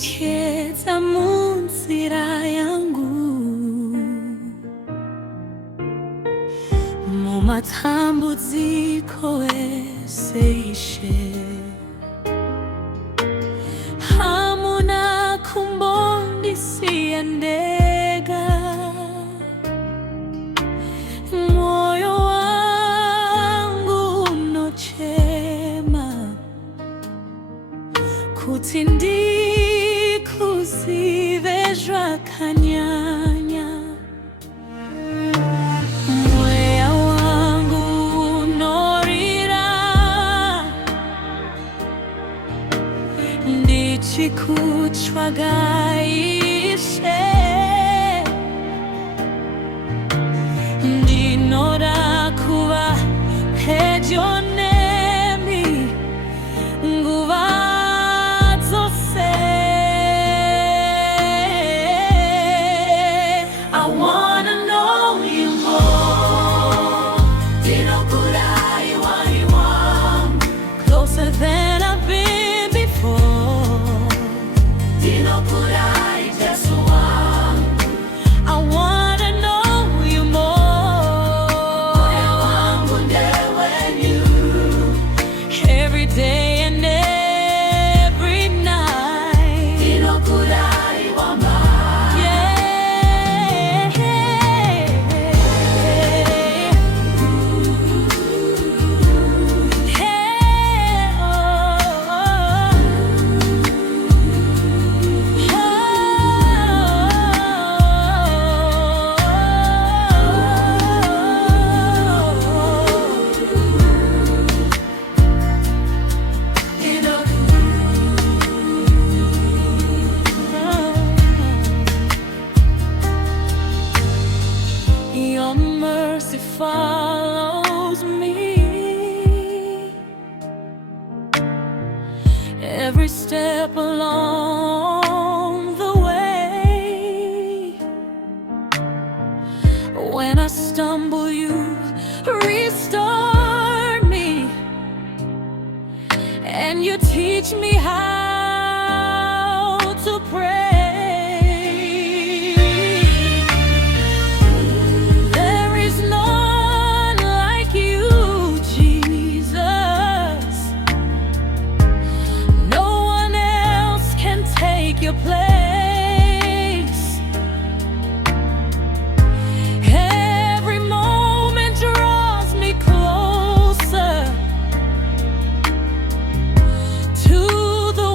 undicheza munzira yangu, mumatambudziko ese ishe. Hamuna kumbondisiendega, moyo wangu unochema kuti ndikuzivezva kanyanya. Mweya wangu unorira ndichikutsvaga Ishe, ndinoda kuva pedyo nemi nguva dzose. I wanna know you more. Ndinokudai wani wangu, closer than I've been before. Ndinokudai Jesu wangu, I wanna know you more. Moyo wangu ndewe you, every day and every night. Ndinokudai wamba, yeah. Hey, oh, your mercy follows me every step along the way. When I stumble, you restore me, and you teach me how to pray. There is none like you, Jesus. No one else can take your place. Every moment draws me closer to the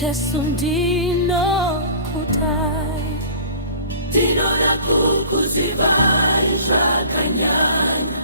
Jesu ndinokudai. Ndinokudai kanyanya.